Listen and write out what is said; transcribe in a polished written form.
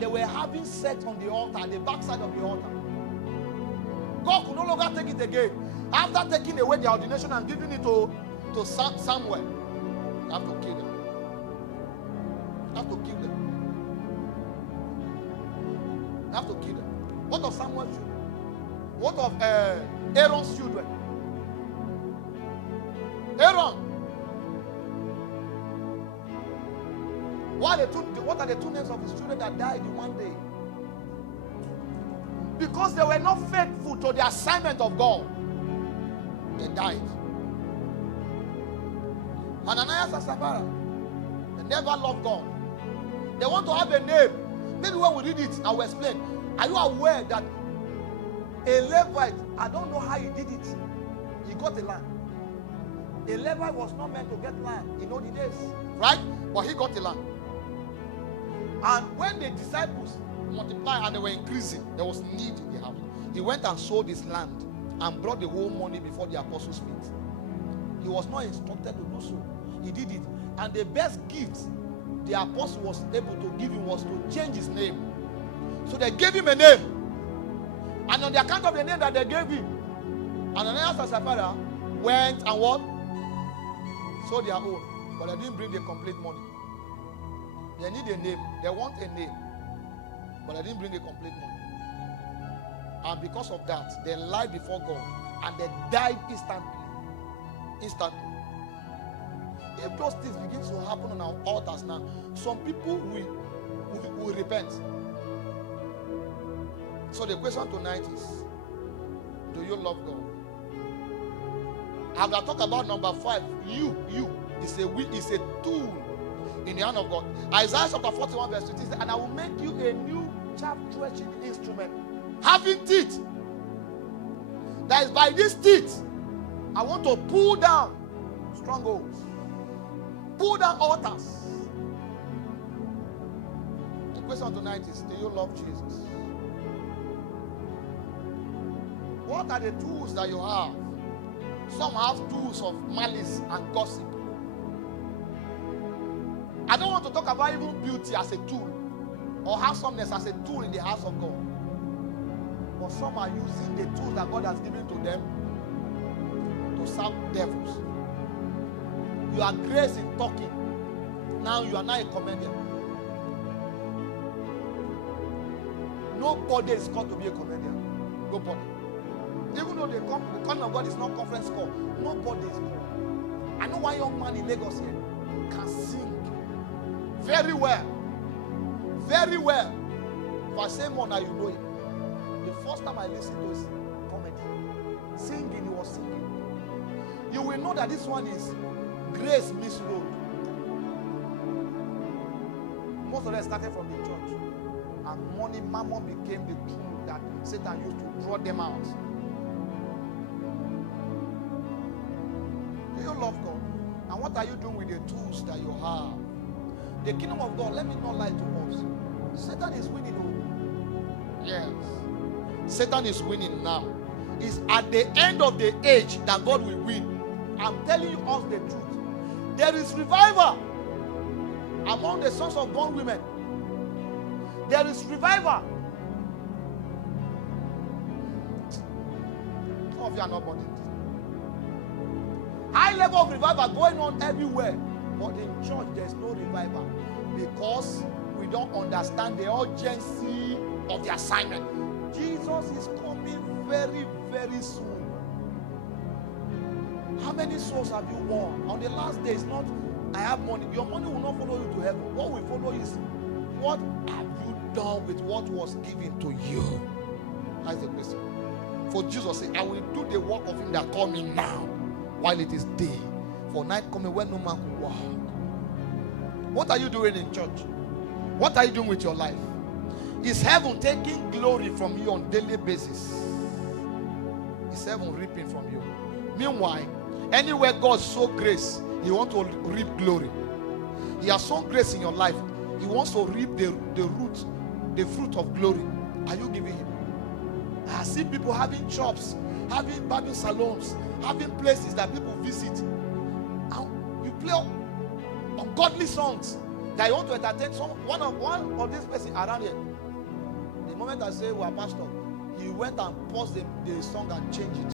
They were having sex on the altar, the backside of the altar. God could no longer take it again. After taking away the ordination and giving it to Samuel, you have to kill them. You have to kill them. You have to kill them. What of Samuel's children? What of Aaron's children? Aaron. What are the two names of his children that died in one day? Because they were not faithful to the assignment of God, they died. Ananias and Sapphira, they never loved God. They want to have a name. Maybe when we read it, I will explain. Are you aware that a Levite, I don't know how he did it, he got a land. A Levite was not meant to get land in all the days, right? But he got a land. And when the disciples multiplied and they were increasing, there was need in the house. He went and sold his land and brought the whole money before the apostles' feet. He was not instructed to do so. He did it. And the best gift the apostle was able to give him was to change his name. So they gave him a name. And on the account of the name that they gave him, Ananias and Sapphira went and what? Sold their own. But they didn't bring the complete money. They need a name. They want a name. But they didn't bring the complete money. And because of that, they lied before God. And they died instantly. Instantly. If those things begin to happen on our altars now, some people will repent. So the question tonight is, do you love God? I'm going to talk about number 5. You is a tool in the hand of God. Isaiah chapter 41 verse 20 says, and I will make you a new chaff-threshing instrument, having teeth. That is by these teeth, I want to pull down strongholds. Pull down altars. The question tonight is, do you love Jesus? What are the tools that you have? Some have tools of malice and gossip. I don't want to talk about even beauty as a tool or handsomeness as a tool in the house of God. But some are using the tools that God has given to them to serve devils. You are grace in talking. Now you are not a comedian. Nobody is called to be a comedian. Nobody. Even though the calling of God is not conference call, nobody is called. I know one young man in Lagos here can sing very well. Very well. If I say more now, you know him. The first time I listened to his comedy, singing, he was singing. You will know that this one is grace misroad. Most of them started from the church. And money, mammon became the tool that Satan used to draw them out. Do you love God? And what are you doing with the tools that you have? The kingdom of God, let me not lie to us. Satan is winning. Yes. Satan is winning now. It's at the end of the age that God will win. I'm telling you all the truth. There is revival among the sons of born women. There is revival. Some of you are not born in this. High level of revival going on everywhere. But in church, there's no revival. Because we don't understand the urgency of the assignment. Jesus is coming very, very soon. How many souls have you won? On the last day, it's not, I have money. Your money will not follow you to heaven. What will follow is, what have you done with what was given to you? That's the question. For Jesus said, I will do the work of him that called me now, while it is day. For night coming when no man can walk. What are you doing in church? What are you doing with your life? Is heaven taking glory from you on a daily basis? Is heaven reaping from you? Meanwhile, anywhere God sow grace, he wants to reap glory. He has sown grace in your life. He wants to reap the fruit of glory. Are you giving him? I see people having shops, having barbing salons, having places that people visit. And you play ungodly songs. That you want to entertain one of this person around here. The moment I say, well, pastor, he went and paused the song and changed it.